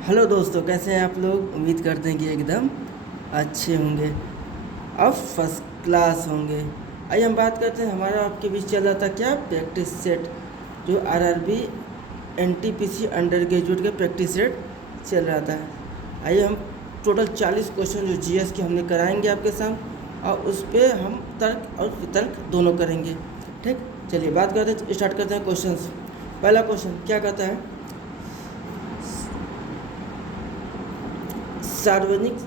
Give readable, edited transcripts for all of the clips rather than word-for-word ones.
Hello दोस्तों, कैसे हैं आप लोग। उम्मीद करते हैं कि एकदम अच्छे होंगे, अब फर्स्ट क्लास होंगे। आइए हम बात करते हैं, हमारा आपके बीच चल रहा था क्या, प्रैक्टिस सेट, जो आरआरबी एनटीपीसी अंडर ग्रेजुएट का प्रैक्टिस सेट चल रहा था। आइए हम टोटल 40 क्वेश्चन जो जीएस के हमने कराएंगे आपके साथ, और उस पर हम तर्क और वितर्क दोनों करेंगे। ठीक, चलिए बात करते हैं, स्टार्ट करते हैं क्वेश्चन। पहला क्वेश्चन क्या कहता है, सार्वजनिक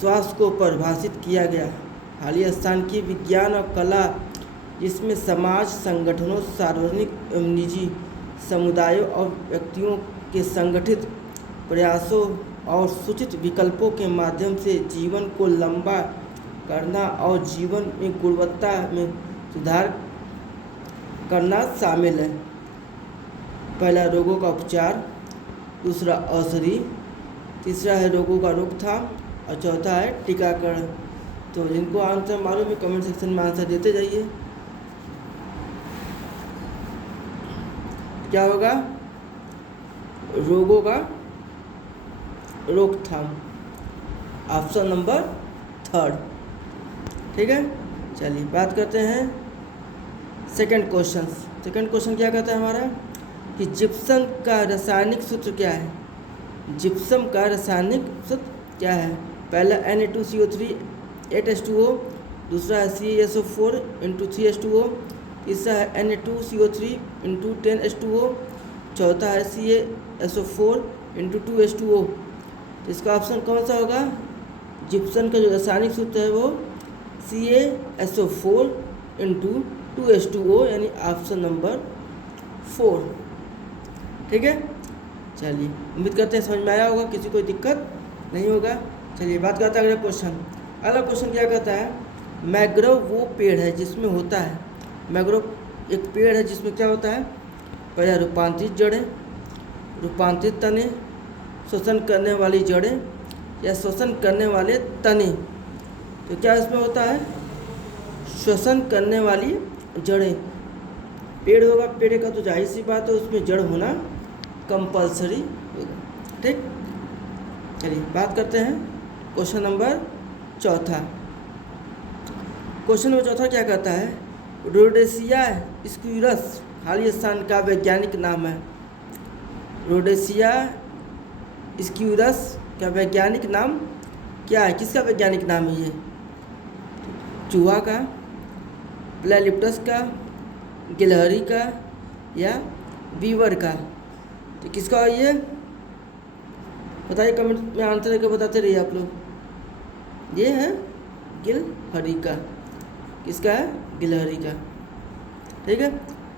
स्वास्थ्य को परिभाषित किया गया हालिया स्थान की विज्ञान और कला, जिसमें समाज संगठनों, सार्वजनिक एवं निजी समुदायों और व्यक्तियों के संगठित प्रयासों और सूचित विकल्पों के माध्यम से जीवन को लंबा करना और जीवन में गुणवत्ता में सुधार करना शामिल है। पहला, रोगों का उपचार। दूसरा, औषधि। तीसरा है रोगों का रोकथाम। और चौथा है टीकाकरण। तो जिनको आंसर मालूम है कमेंट सेक्शन में आंसर देते जाइए। क्या होगा, रोगों का रोकथाम, ऑप्शन नंबर 3। ठीक है, चलिए बात करते हैं सेकंड क्वेश्चन। सेकंड क्वेश्चन क्या कहता है हमारा, कि जिप्सम का रासायनिक सूत्र क्या है। जिप्सम का रासायनिक सूत्र क्या है। पहला Na2CO3 8H2O, दूसरा है CaSO4 × 3H2O, तीसरा है Na2CO3 × 10H2O, चौथा है CaSO4 × 2H2O। तो इसका ऑप्शन कौन सा होगा, जिप्सम का जो रासायनिक सूत्र है वो CaSO4 × 2H2O, यानी ऑप्शन नंबर 4। ठीक है, चलिए उम्मीद करते हैं समझ में आया होगा, किसी कोई दिक्कत नहीं होगा। चलिए बात करते हैं अगले क्वेश्चन। अगला क्वेश्चन क्या कहता है, मैंग्रोव वो पेड़ है जिसमें होता है, मैंग्रोव एक पेड़ है जिसमें क्या होता है, पहला रूपांतरित जड़ें, रूपांतरित तने, शोषण करने वाली जड़ें या शोषण करने वाले तने। तो क्या इसमें होता है, शोषण करने वाली जड़ें। पेड़ होगा, पेड़ का तो जाहिर सी बात है उसमें जड़ होना कंपलसरी होगा। ठीक, चलिए बात करते हैं क्वेश्चन नंबर 4। क्वेश्चन नंबर 4 क्या कहता है, रोडेसिया स्क्यूरस खाली स्थान का वैज्ञानिक नाम है। रोडेसिया स्क्यूरस का वैज्ञानिक नाम क्या है, किसका वैज्ञानिक नाम है ये, चूहा का, प्लेलिप्टस का, गिलहरी का या बीवर का। तो किसका है ये, बताइए कमेंट में आंसर करके बताते रहिए आप लोग। ये है गिलहरी का, किसका है, गिलहरी का। ठीक है,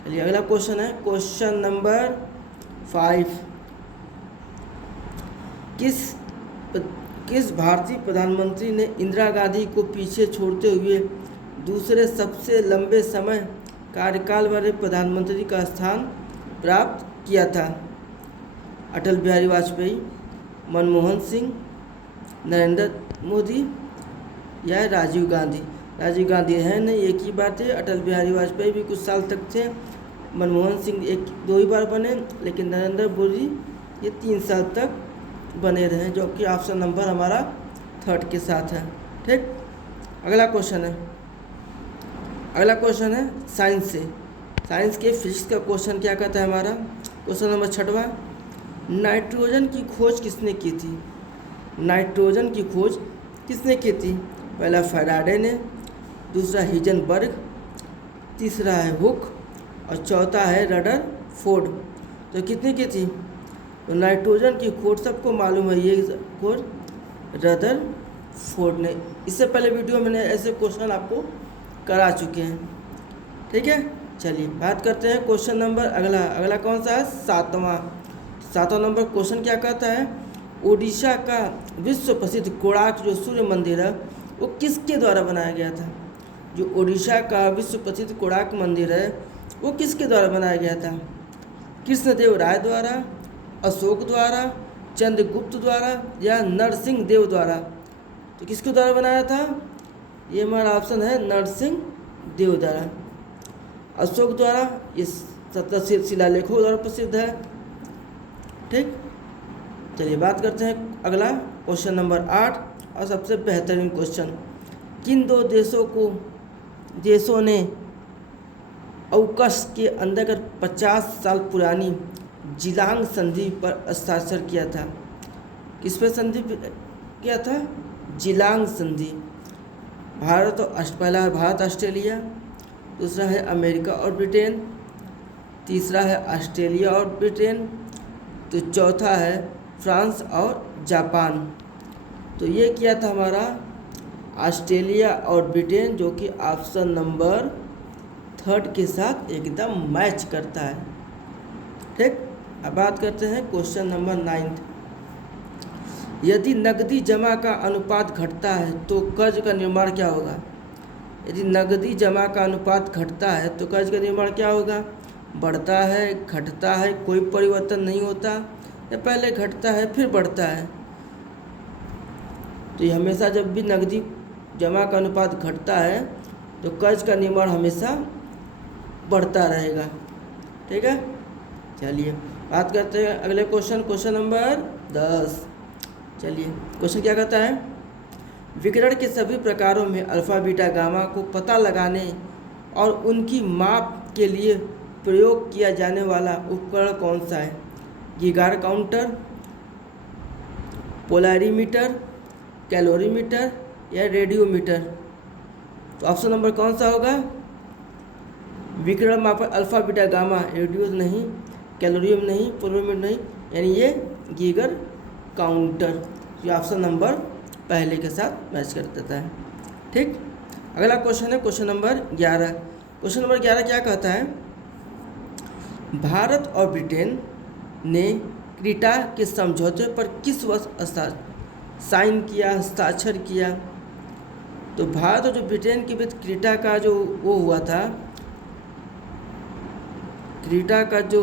चलिए अगला क्वेश्चन है क्वेश्चन नंबर 5। किस भारतीय प्रधानमंत्री ने इंदिरा गांधी को पीछे छोड़ते हुए दूसरे सबसे लंबे समय कार्यकाल वाले प्रधानमंत्री का स्थान प्राप्त किया था। अटल बिहारी वाजपेयी, मनमोहन सिंह, नरेंद्र मोदी या राजीव गांधी। राजीव गांधी है नहीं, एक ही बात है। अटल बिहारी वाजपेयी भी कुछ साल तक थे, मनमोहन सिंह 1-2 ही बार बने, लेकिन नरेंद्र मोदी ये 3 साल तक बने रहे, जो कि ऑप्शन नंबर हमारा 3 के साथ है। ठीक, अगला क्वेश्चन है, अगला क्वेश्चन है साइंस से। साइंस के फिजिक्स का क्वेश्चन क्या कहता है हमारा, क्वेश्चन नंबर 6। नाइट्रोजन की खोज किसने की थी। नाइट्रोजन की खोज किसने की थी। पहला फैराडे ने, दूसरा हिजनबर्ग, तीसरा है हुक और चौथा है रदरफोर्ड। तो कितनी की थी, तो नाइट्रोजन की खोज सबको मालूम है, ये खोज रदरफोर्ड ने। इससे पहले वीडियो मैंने ऐसे क्वेश्चन आपको करा चुके हैं। ठीक है, चलिए बात करते हैं क्वेश्चन नंबर अगला कौन सा है, 7वां नंबर क्वेश्चन क्या कहता है, ओडिशा का विश्व प्रसिद्ध कोणार्क जो सूर्य मंदिर है वो किसके द्वारा बनाया गया था। जो ओडिशा का विश्व प्रसिद्ध कोणार्क मंदिर है वो किसके द्वारा बनाया गया था, कृष्णदेव राय द्वारा, अशोक द्वारा, चंद्रगुप्त द्वारा या नरसिंह देव द्वारा। तो किसके द्वारा बनाया था, ये हमारा ऑप्शन है नरसिंह देव द्वारा। अशोक द्वारा, ये 17 शिलालेखों द्वारा प्रसिद्ध है। ठीक, चलिए बात करते हैं अगला क्वेश्चन नंबर 8 और सबसे बेहतरीन क्वेश्चन। किन दो देशों ने अवकाश के अंतर्गत 50 साल पुरानी जिलांग संधि पर हस्ताक्षर किया था? किस पे संधि किया था? जिलांग संधि। पहला है भारत ऑस्ट्रेलिया, दूसरा है अमेरिका और ब्रिटेन, तीसरा है ऑस्ट्रेलिया और ब्रिटेन, तो चौथा है फ्रांस और जापान। तो ये किया था हमारा ऑस्ट्रेलिया और ब्रिटेन, जो कि ऑप्शन नंबर 3 के साथ एकदम मैच करता है। ठीक, अब बात करते हैं क्वेश्चन नंबर 9। यदि नकदी जमा का अनुपात घटता है तो कर्ज का निर्माण क्या होगा? यदि नकदी जमा का अनुपात घटता है तो कर्ज का निर्माण क्या होगा? बढ़ता है, घटता है, कोई परिवर्तन नहीं होता, या पहले घटता है फिर बढ़ता है? तो ये हमेशा जब भी नकदी जमा का अनुपात घटता है तो कर्ज का निर्माण हमेशा बढ़ता रहेगा। ठीक है, चलिए बात करते हैं अगले क्वेश्चन नंबर 10। चलिए क्वेश्चन क्या कहता है? विकिरण के सभी प्रकारों में अल्फा बीटा गामा को पता लगाने और उनकी माप के लिए प्रयोग किया जाने वाला उपकरण कौन सा है? गीगार काउंटर, पोलैरिमीटर, कैलोरीमीटर या रेडियोमीटर? तो ऑप्शन नंबर कौन सा होगा? विकिरण मापक अल्फा बीटा गामा, रेडियो नहीं, कैलोरीम नहीं, पोलैरिमीटर नहीं, यानी ये गीगर काउंटर। ये ऑप्शन नंबर पहले के साथ मैच कर देता है। ठीक, अगला क्वेश्चन है क्वेश्चन नंबर 11। क्वेश्चन नंबर 11 क्या कहता है? भारत और ब्रिटेन ने क्रीटा के समझौते पर किस वर्ष हस्ताक्षर किया? तो भारत और जो ब्रिटेन के बीच क्रीटा का जो वो हुआ था, क्रीटा का जो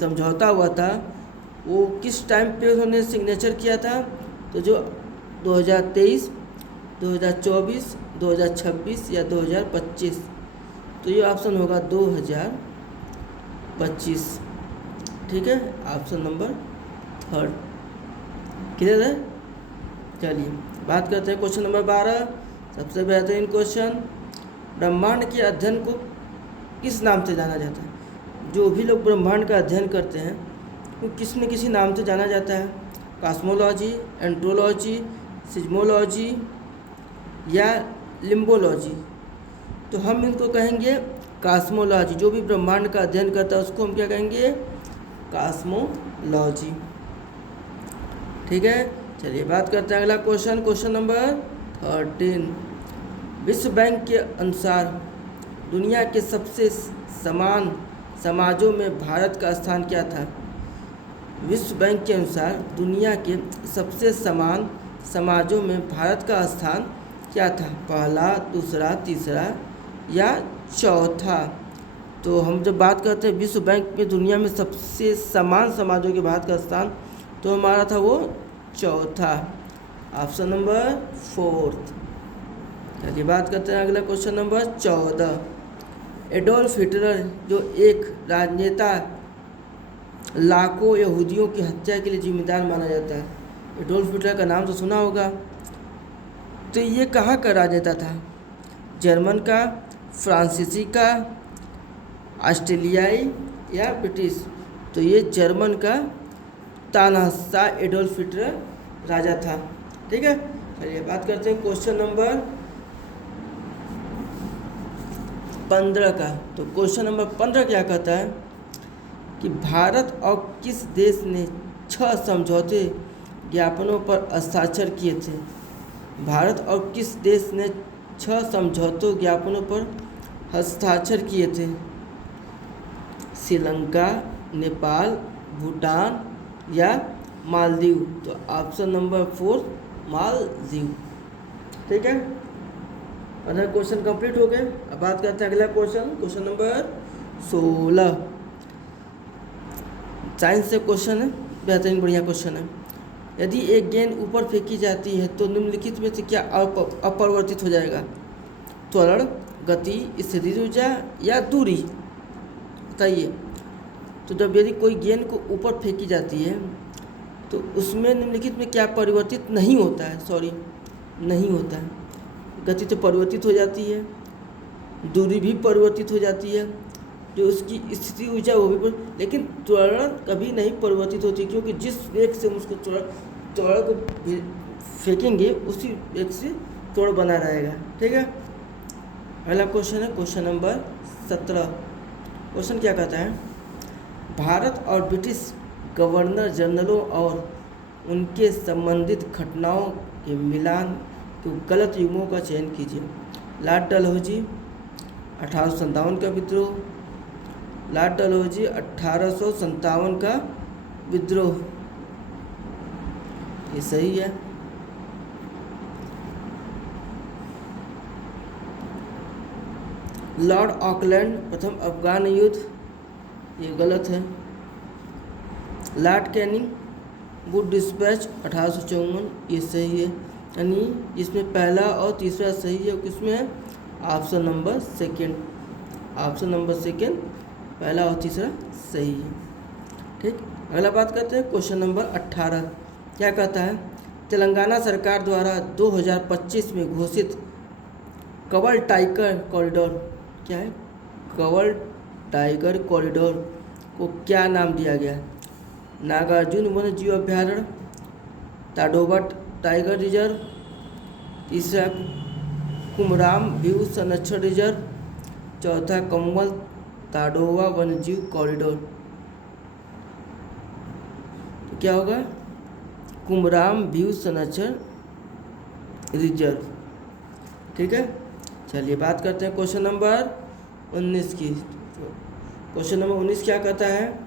समझौता हुआ था, वो किस टाइम पे उन्होंने सिग्नेचर किया था? तो जो 2023, 2024, 2026 या 2025? तो ये ऑप्शन होगा 2025। ठीक है, ऑप्शन नंबर 3 क्लियर है। चलिए बात करते हैं क्वेश्चन नंबर 12, सबसे बेहतरीन क्वेश्चन। ब्रह्मांड के अध्ययन को किस नाम से जाना जाता है? जो भी लोग ब्रह्मांड का अध्ययन करते हैं वो किसी न किसी नाम से जाना जाता है। कॉस्मोलॉजी, एंट्रोलॉजी, सिज्मोलॉजी या लिम्बोलॉजी? तो हम इनको कहेंगे कॉस्मोलॉजी। जो भी ब्रह्मांड का अध्ययन करता है उसको हम क्या कहेंगे? कॉस्मोलॉजी। ठीक है, चलिए बात करते हैं अगला क्वेश्चन नंबर 13। विश्व बैंक के अनुसार दुनिया के सबसे समान समाजों में भारत का स्थान क्या था? विश्व बैंक के अनुसार दुनिया के सबसे समान समाजों में भारत का स्थान क्या था? पहला, दूसरा, तीसरा या चौथा? तो हम जब बात करते हैं विश्व बैंक में दुनिया में सबसे समान समाजों के भारत का स्थान, तो हमारा था वो चौथा, ऑप्शन नंबर 4। चलिए बात करते हैं अगला क्वेश्चन नंबर 14। एडोल्फ हिटलर जो एक राजनेता लाखों यहूदियों की हत्या के लिए जिम्मेदार माना जाता है। एडोल्फ हिटलर का नाम तो सुना होगा। तो ये कहाँ का राजनेता था? जर्मन का, फ्रांसीसी का, ऑस्ट्रेलियाई या ब्रिटिश? तो ये जर्मन का तानाशाह एडोल्फ हिटलर राजा था। ठीक है, चलिए बात करते हैं क्वेश्चन नंबर 15 का। तो क्वेश्चन नंबर 15 क्या कहता है कि भारत और किस देश ने 6 समझौते ज्ञापनों पर हस्ताक्षर किए थे? भारत और किस देश ने 6 समझौतों ज्ञापनों पर हस्ताक्षर किए थे? श्रीलंका, नेपाल, भूटान या मालदीव? तो ऑप्शन नंबर 4 मालदीव। ठीक है, 15 क्वेश्चन कंप्लीट हो गए। अब बात करते हैं अगला क्वेश्चन नंबर 16। साइंस से क्वेश्चन है, बेहतरीन बढ़िया क्वेश्चन है। यदि एक गेंद ऊपर फेंकी जाती है तो निम्नलिखित में से क्या अपरिवर्तित हो जाएगा? त्वरण, गति, स्थितिज ऊर्जा या दूरी? बताइए। तो जब यदि कोई गेंद को ऊपर फेंकी जाती है तो उसमें निम्नलिखित में क्या परिवर्तित नहीं होता है, सॉरी नहीं होता है। गति तो परिवर्तित हो जाती है, दूरी भी परिवर्तित हो जाती है, जो उसकी स्थिति ऊर्जा वो भी लेकिन त्वरण कभी नहीं परिवर्तित होती, क्योंकि जिस वेग से हम उसको त्वरण को फेंकेंगे उसी वेग से त्वरण बना रहेगा। ठीक है, अगला क्वेश्चन है क्वेश्चन नंबर 17। क्वेश्चन क्या कहता है, भारत और ब्रिटिश गवर्नर जनरलों और उनके संबंधित घटनाओं के मिलान के गलत युग्मों का चयन कीजिए। लॉर्ड डलहौजी 1857 का विद्रोह, लॉर्ड डलहौजी 1857 का विद्रोह, ये सही है। लॉर्ड ऑकलैंड प्रथम अफगान युद्ध, ये गलत है। लॉर्ड कैनिंग वुड डिस्पैच 1854, ये सही है। यानी जिसमें पहला और तीसरा सही है किसमें है, option number second, option number second पहला और तीसरा सही है। ठीक, अगला बात करते हैं क्वेश्चन नंबर 18। क्या कहता है, तेलंगाना सरकार द्वारा 2025 में घोषित कवल टाइगर कॉरिडोर, क्या है कवल टाइगर कॉरिडोर को क्या नाम दिया गया है। नागार्जुन वन्य जीव अभ्यारण्य, ताडोबा टाइगर रिजर्व, तीसरा कुमराम व्यू संरक्षण रिजर्व, चौथा कम्बल ताडोबा वन्यजीव कॉरिडोर। तो क्या होगा, कुमराम व्यू संरक्षण रिजर्व। ठीक है, चलिए बात करते हैं क्वेश्चन नंबर 19 की। क्वेश्चन नंबर 19 क्या कहता है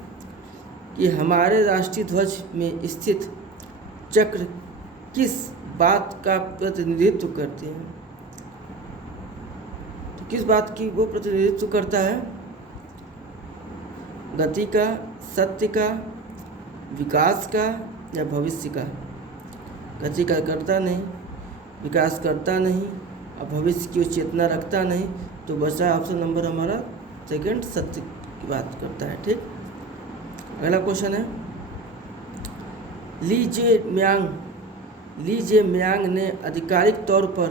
कि हमारे राष्ट्रीय ध्वज में स्थित चक्र किस बात का प्रतिनिधित्व करते हैं। तो किस बात की वो प्रतिनिधित्व करता है, गति का, सत्य का, विकास का या भविष्य का। गति का करता नहीं, विकास करता नहीं और भविष्य की चेतना रखता नहीं, तो बचा ऑप्शन नंबर हमारा सेकंड, सत्य की बात करता है। ठीक, अगला क्वेश्चन है, ली जे म्यांग ने आधिकारिक तौर पर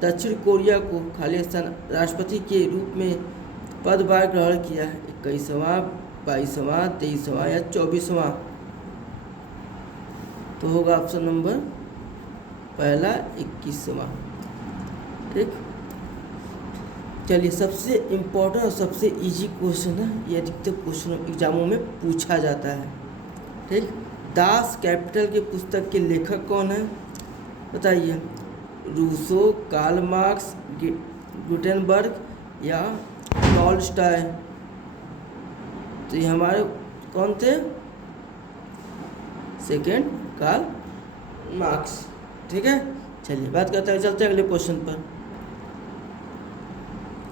दक्षिण कोरिया को खालिस्तान राष्ट्रपति के रूप में पदभार ग्रहण किया है। 21वां, 22वां, 23वां या 24वां। तो होगा ऑप्शन नंबर पहला 21वां। ठीक, चलिए सबसे इम्पोर्टेंट और सबसे इजी क्वेश्चन है, ये अधिकतर क्वेश्चन एग्जामों में पूछा जाता है। ठीक, दास कैपिटल की पुस्तक के लेखक कौन है, बताइए। रूसो, कार्ल मार्क्स, गुटेनबर्ग या टॉलस्टॉय। तो ये हमारे कौन थे, सेकेंड कार्ल मार्क्स। ठीक है, चलिए बात करते हैं, चलते हैं अगले क्वेश्चन पर।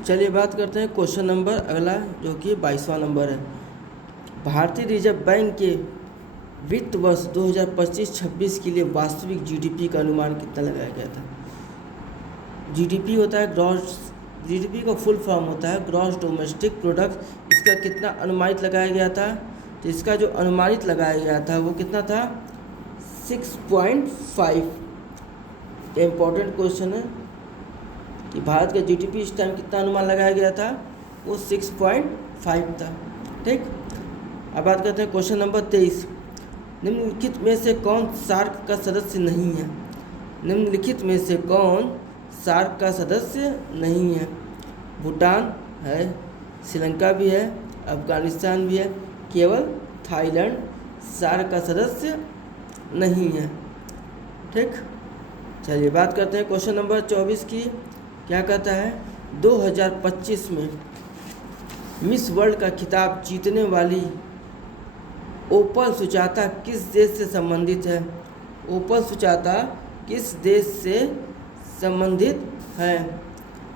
चलिए बात करते हैं क्वेश्चन नंबर अगला, जो कि 22वां नंबर है। भारतीय रिजर्व बैंक के वित्त वर्ष 2025-26 के लिए वास्तविक जीडीपी का अनुमान कितना लगाया गया था। जीडीपी होता है ग्रॉस, जीडीपी का फुल फॉर्म होता है ग्रॉस डोमेस्टिक प्रोडक्ट। इसका कितना अनुमानित लगाया गया था, तो इसका जो अनुमानित लगाया गया था वो कितना था, 6.5। इम्पोर्टेंट क्वेश्चन है कि भारत का जीडीपी इस टाइम कितना अनुमान लगाया गया था, वो 6.5 था। ठीक, अब बात करते हैं क्वेश्चन नंबर 23। निम्नलिखित में से कौन सार्क का सदस्य नहीं है। निम्नलिखित में से कौन सार्क का सदस्य नहीं है। भूटान है, श्रीलंका भी है, अफगानिस्तान भी है, केवल थाईलैंड सार्क का सदस्य नहीं है। ठीक, चलिए बात करते हैं क्वेश्चन नंबर 24 की। क्या कहता है, 2025 में मिस वर्ल्ड का खिताब जीतने वाली ओपल सुजाता किस देश से संबंधित है। ओपल सुजाता किस देश से संबंधित है।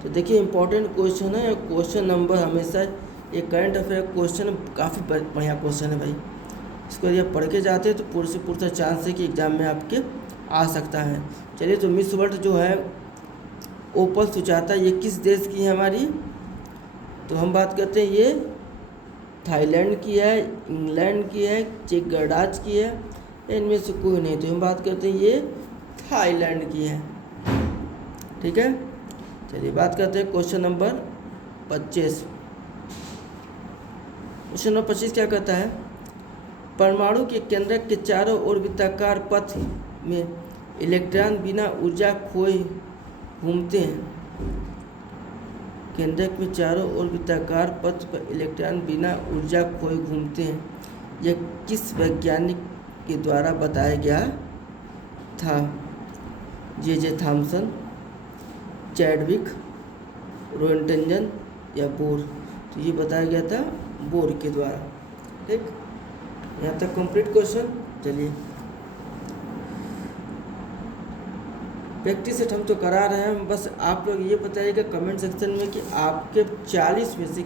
तो देखिए इंपॉर्टेंट क्वेश्चन है, क्वेश्चन नंबर हमेशा एक करंट अफेयर क्वेश्चन काफ़ी बढ़िया क्वेश्चन है भाई। इसको यदि आप पढ़ के जाते हैं तो पूरे से पूरा चांस है कि एग्जाम में आपके आ सकता है। चलिए, तो मिस वर्ल्ड जो है ओपल सुजाता, ये किस देश की है हमारी, तो हम बात करते हैं ये थाईलैंड की है, इंग्लैंड की है, चेक गणराज्य की है, इनमें से कोई नहीं। तो हम बात करते हैं ये थाईलैंड की है। ठीक है, चलिए बात करते हैं क्वेश्चन नंबर 25। क्वेश्चन नंबर 25 क्या कहता है? परमाणु के केंद्रक के चारों ओर वृत्ताकार पथ में इलेक्ट्रॉन बिना ऊर्जा खोए घूमते हैं। केंद्रक में चारों ओर वृत्ताकार पथ पर इलेक्ट्रॉन बिना ऊर्जा खोए घूमते हैं। यह किस वैज्ञानिक के द्वारा बताया गया था? जे थॉमसन, चैडविक, रोएंटजन या बोर? तो ये बताया गया था बोर के द्वारा। ठीक, यहाँ तक कंप्लीट क्वेश्चन। चलिए प्रैक्टिस सेट हम तो करा रहे हैं, बस आप लोग ये बताइएगा कमेंट सेक्शन में कि आपके 40 में से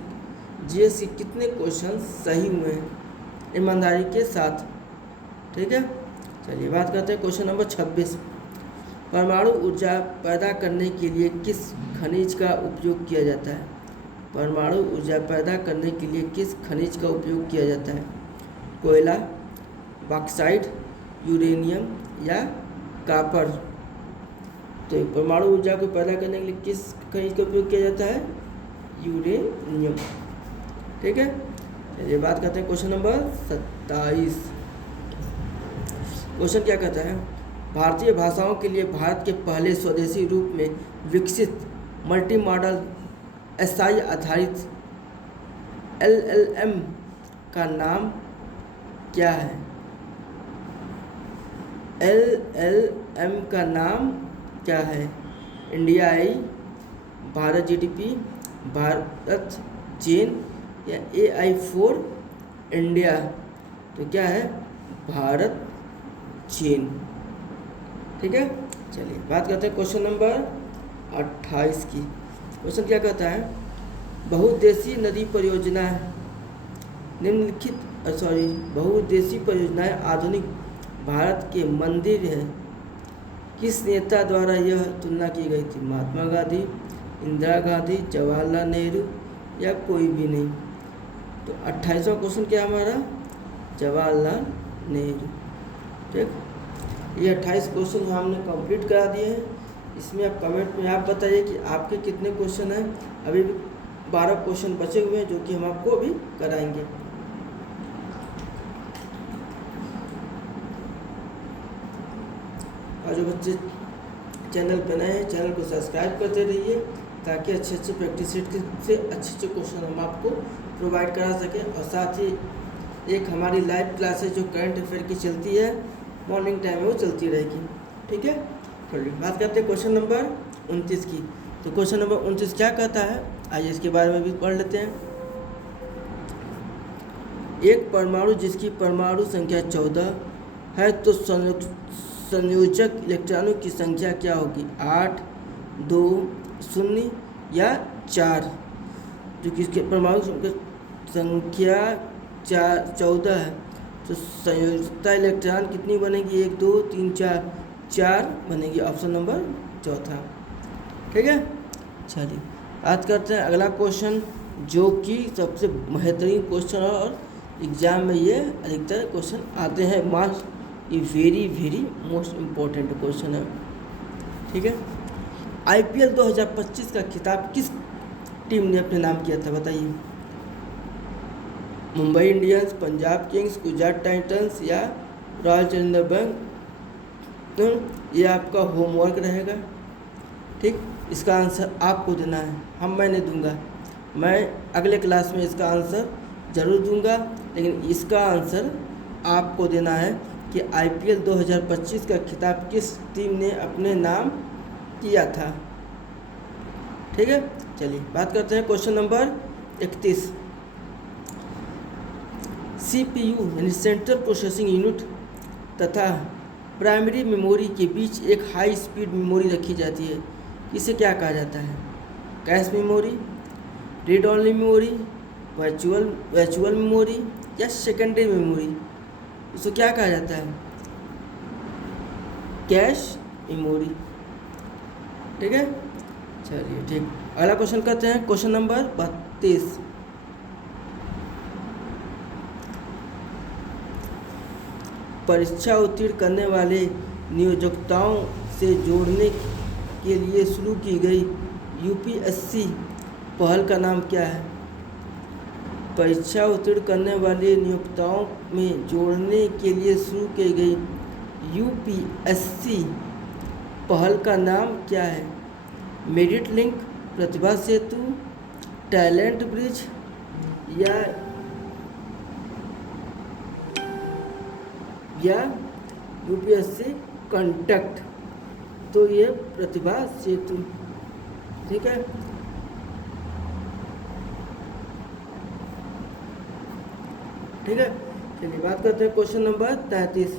जीएस के कितने क्वेश्चन सही हुए हैं ईमानदारी के साथ। ठीक है, चलिए बात करते हैं क्वेश्चन नंबर 26। परमाणु ऊर्जा पैदा करने के लिए किस खनिज का उपयोग किया जाता है? परमाणु ऊर्जा पैदा करने के लिए किस खनिज का उपयोग किया जाता है? कोयला, बॉक्साइट, यूरेनियम या कॉपर? तो परमाणु ऊर्जा को पैदा करने के लिए किस खनिज का उपयोग किया जाता है? यूरेनियम। ठीक है, चलिए बात करते हैं क्वेश्चन नंबर 27। क्वेश्चन क्या कहता है? भारतीय भाषाओं के लिए भारत के पहले स्वदेशी रूप में विकसित मल्टी मॉडल एसआई आधारित एलएलएम का नाम क्या है? एलएलएम का नाम क्या है? India I, Bharat GDP, Bharat चीन या AI4 इंडिया? तो क्या है? भारत चीन। ठीक है, चलिए बात करते हैं क्वेश्चन नंबर 28 की। क्वेश्चन क्या कहता है? बहुउद्देशीय नदी परियोजना निम्नलिखित बहुउद्देशीय परियोजनाएं आधुनिक भारत के मंदिर है। किस नेता द्वारा यह तुलना की गई थी? महात्मा गांधी, इंदिरा गांधी, जवाहरलाल नेहरू या कोई भी नहीं? तो 28वां क्वेश्चन क्या हमारा? जवाहरलाल नेहरू। ठीक, ये 28 क्वेश्चन हमने कंप्लीट करा दिए हैं। इसमें आप कमेंट में आप बताइए कि आपके कितने क्वेश्चन हैं। अभी भी 12 क्वेश्चन बचे हुए हैं जो कि हम आपको अभी कराएंगे। और जो बच्चे चैनल पर नए हैं चैनल को सब्सक्राइब करते रहिए ताकि अच्छे अच्छे प्रैक्टिस सेट से अच्छे क्वेश्चन हम आपको प्रोवाइड करा सकें। और साथ ही एक हमारी लाइव क्लासेस जो करंट अफेयर की चलती है मॉर्निंग टाइम में वो चलती रहेगी। ठीक है, चलिए बात करते हैं क्वेश्चन नंबर 29 की। तो क्वेश्चन नंबर 29 क्या कहता है? आइए इसके बारे में भी पढ़ लेते हैं। एक परमाणु जिसकी परमाणु संख्या 14 है तो संयोजक इलेक्ट्रॉनों की संख्या क्या होगी? 8, 2, 0 या 4? जो कि इसके परमाणु संख्या 14 है तो संयोजकता इलेक्ट्रॉन कितनी बनेगी? 1, 2, 3, 4 बनेगी। ऑप्शन नंबर चौथा। ठीक है, चलिए बात करते हैं अगला क्वेश्चन जो कि सबसे बेहतरीन क्वेश्चन है और एग्जाम में ये अधिकतर क्वेश्चन आते हैं। मार्क्स ये वेरी मोस्ट इम्पोर्टेंट क्वेश्चन है। ठीक है, IPL 2025 का खिताब किस टीम ने अपने नाम किया था? बताइए। Mumbai Indians, Punjab Kings, Gujarat Titans या रॉयल चैलेंजर बैंक? ये आपका होमवर्क रहेगा। ठीक, इसका आंसर आपको देना है। मैं नहीं दूंगा, मैं अगले क्लास में इसका आंसर ज़रूर दूंगा, लेकिन इसका आंसर आपको देना है कि IPL 2025 का खिताब किस टीम ने अपने नाम किया था। ठीक है, चलिए बात करते हैं क्वेश्चन नंबर 31। CPU यानी सेंट्रल प्रोसेसिंग यूनिट तथा प्राइमरी मेमोरी के बीच एक हाई स्पीड मेमोरी रखी जाती है। इसे क्या कहा जाता है? Cache memory, read only memory, virtual memory या सेकेंडरी मेमोरी? इसको क्या कहा जाता है? Cache memory. ठीक है, चलिए ठीक, अगला क्वेश्चन करते हैं क्वेश्चन नंबर 32। परीक्षा उत्तीर्ण करने वाले नियोक्ताओं से जोड़ने के लिए शुरू की गई यूपीएससी पहल का नाम क्या है? परीक्षा उत्तीर्ण करने वाले नियोक्ताओं में जोड़ने के लिए शुरू की गई यूपीएससी पहल का नाम क्या है? मेरिट लिंक, प्रतिभा सेतु, टैलेंट ब्रिज या यूपीएससी कॉन्टैक्ट। तो ये प्रतिभा सेतु, ठीक है। ठीक है, चलिए बात करते हैं क्वेश्चन नंबर 33।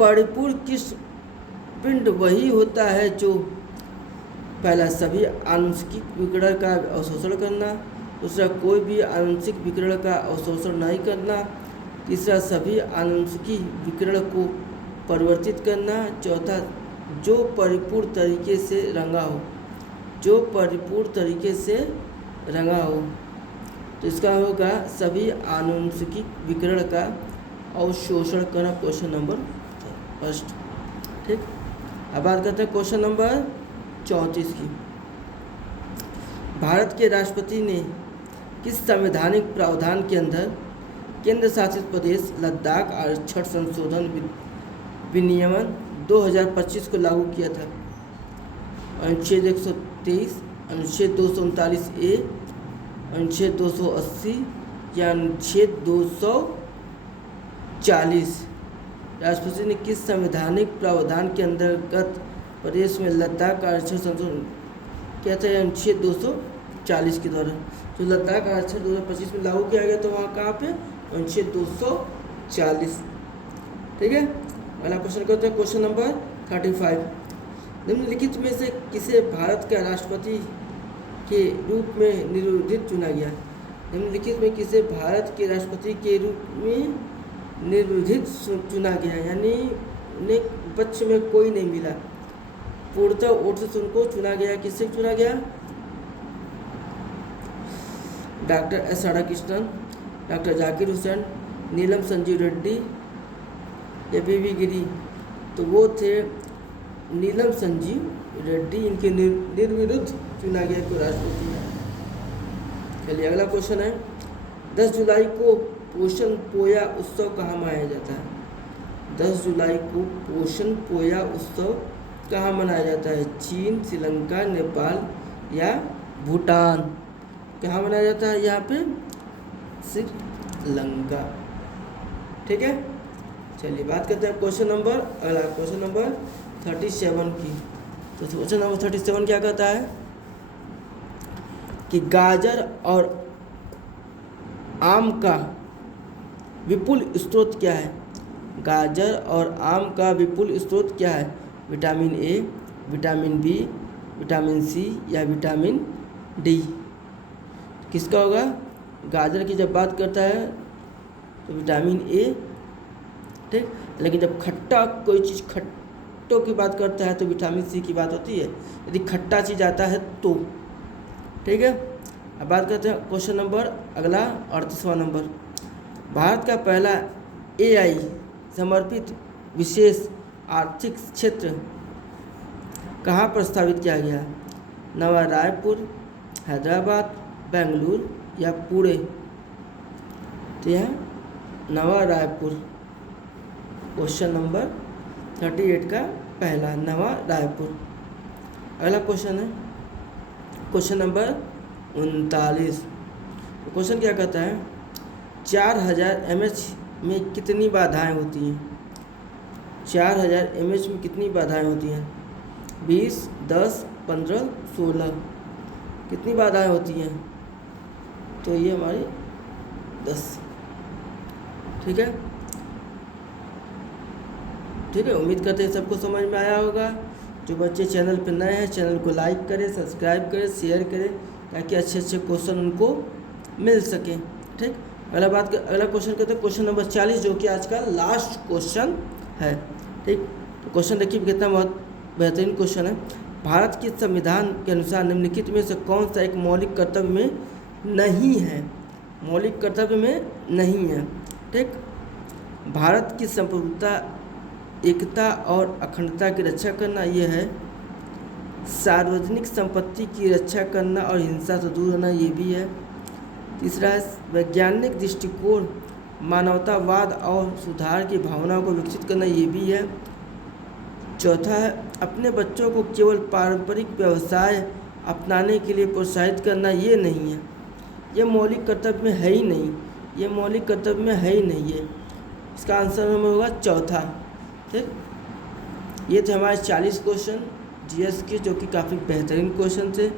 परिपूर्ण किस पिंड वही होता है जो पहला सभी आनुवंशिक विकिरण का अवशोषण करना, दूसरा कोई भी आनुवंशिक विकिरण का अवशोषण नहीं करना, तीसरा सभी आनुवंशिक विकिरण को परिवर्तित करना, चौथा जो परिपूर्ण तरीके से रंगा हो, जो परिपूर्ण तरीके से रंगा हो। तो इसका होगा सभी आनुवंशिक विकिरण का अवशोषण करना, क्वेश्चन नंबर फर्स्ट। ठीक, अब बात करते हैं क्वेश्चन नंबर 34 की। भारत के राष्ट्रपति ने किस संवैधानिक प्रावधान के अंदर केंद्र शासित प्रदेश लद्दाख आरक्षण संशोधन विनियमन 2025 को लागू किया था? अनुच्छेद 123, अनुच्छेद 239A, अनुच्छेद 280 या अनुच्छेद 240? राष्ट्रपति ने किस संवैधानिक प्रावधान के अंतर्गत प्रदेश में लद्दाख आरक्षण संशोधन किया था? अनुच्छेद 240 के द्वारा। तो लद्दाख आरक्षण 2025 में लागू किया गया, तो वहाँ कहाँ पे? अनुच्छेद 240। ठीक है, अगला क्वेश्चन करते हैं क्वेश्चन नंबर 35। निम्नलिखित में से किसे भारत का राष्ट्रपति के रूप में निर्विरोध चुना गया? निम्नलिखित में किसे भारत के राष्ट्रपति के रूप में निर्विरोध चुना गया, यानी उन्हें पक्ष में कोई नहीं मिला, पूर्णतः वोट से उनको चुना गया। किससे चुना गया? Doctor S Radhakrishnan, doctor Zakir Hussain, Neelam Sanjiva Reddy या बीवी गिरी? तो वो थे नीलम संजीव रेड्डी, इनके निर्विरोध चुना गया को राष्ट्रपति। चलिए अगला क्वेश्चन है, 10 जुलाई को पोषण पोया उत्सव कहाँ मनाया जाता है? 10 जुलाई को पोषण पोया उत्सव कहाँ मनाया जाता है? चीन, श्रीलंका, नेपाल या भूटान? कहाँ मनाया जाता है? यहाँ पे श्रीलंका। ठीक है, चलिए बात करते हैं क्वेश्चन नंबर, अगला क्वेश्चन नंबर 37 की। तो क्वेश्चन नंबर 37 क्या कहता है कि गाजर और आम का विपुल स्रोत क्या है? गाजर और आम का विपुल स्रोत क्या है? Vitamin A, vitamin B, vitamin C या विटामिन डी? किसका होगा? गाजर की जब बात करता है तो विटामिन ए, ठीक, लेकिन जब खट्टा कोई चीज़ खट्टों की बात करता है तो विटामिन सी की बात होती है, यदि खट्टा चीज़ आता है तो। ठीक है, अब बात करते हैं क्वेश्चन नंबर अगला 38वां नंबर। भारत का पहला AI समर्पित विशेष आर्थिक क्षेत्र कहाँ प्रस्तावित किया गया? नवा रायपुर, हैदराबाद, बेंगलुरु या पुणे? तो यह नवा रायपुर, क्वेश्चन नंबर 38 का पहला, नवा रायपुर। अगला क्वेश्चन है क्वेश्चन नंबर 39। क्वेश्चन क्या कहता है? 4000 mH में कितनी बाधाएं होती हैं? 4000 mH में कितनी बाधाएं होती हैं? 20, 10, 15, 16? कितनी बाधाएं होती हैं? तो ये हमारी 10। ठीक है, ठीक है, उम्मीद करते हैं सबको समझ में आया होगा। जो बच्चे चैनल पर नए हैं, चैनल को लाइक करें, सब्सक्राइब करें, शेयर करें, ताकि अच्छे अच्छे क्वेश्चन उनको मिल सकें। ठीक, अगला क्वेश्चन करते हैं क्वेश्चन नंबर 40, जो कि आज का लास्ट क्वेश्चन है। ठीक, तो क्वेश्चन देखिए कितना बहुत बेहतरीन क्वेश्चन है। भारत के संविधान के अनुसार निम्नलिखित में से कौन सा एक मौलिक कर्तव्य में नहीं है? मौलिक कर्तव्य में नहीं है। ठीक, भारत की संप्रभुता, एकता और अखंडता की रक्षा करना, ये है। सार्वजनिक संपत्ति की रक्षा करना और हिंसा से दूर रहना, ये भी है। तीसरा है वैज्ञानिक दृष्टिकोण, मानवतावाद और सुधार की भावना को विकसित करना, ये भी है। चौथा है अपने बच्चों को केवल पारंपरिक व्यवसाय अपनाने के लिए प्रोत्साहित करना, ये नहीं है। ये मौलिक कर्तव्य में है ही नहीं, ये मौलिक कर्तव्य में है ही नहीं है। इसका आंसर हमें होगा चौथा। ठीक, ये थे हमारे 40 क्वेश्चन जीएस के, जो कि काफ़ी बेहतरीन क्वेश्चन थे।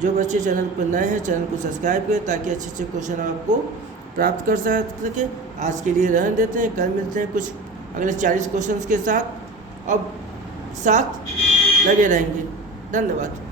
जो बच्चे चैनल पर नए हैं, चैनल को सब्सक्राइब करें ताकि अच्छे अच्छे क्वेश्चन आपको प्राप्त कर सके। आज के लिए रहने देते हैं, कल मिलते हैं कुछ अगले 40 क्वेश्चन के साथ। अब साथ लगे रहेंगे। धन्यवाद।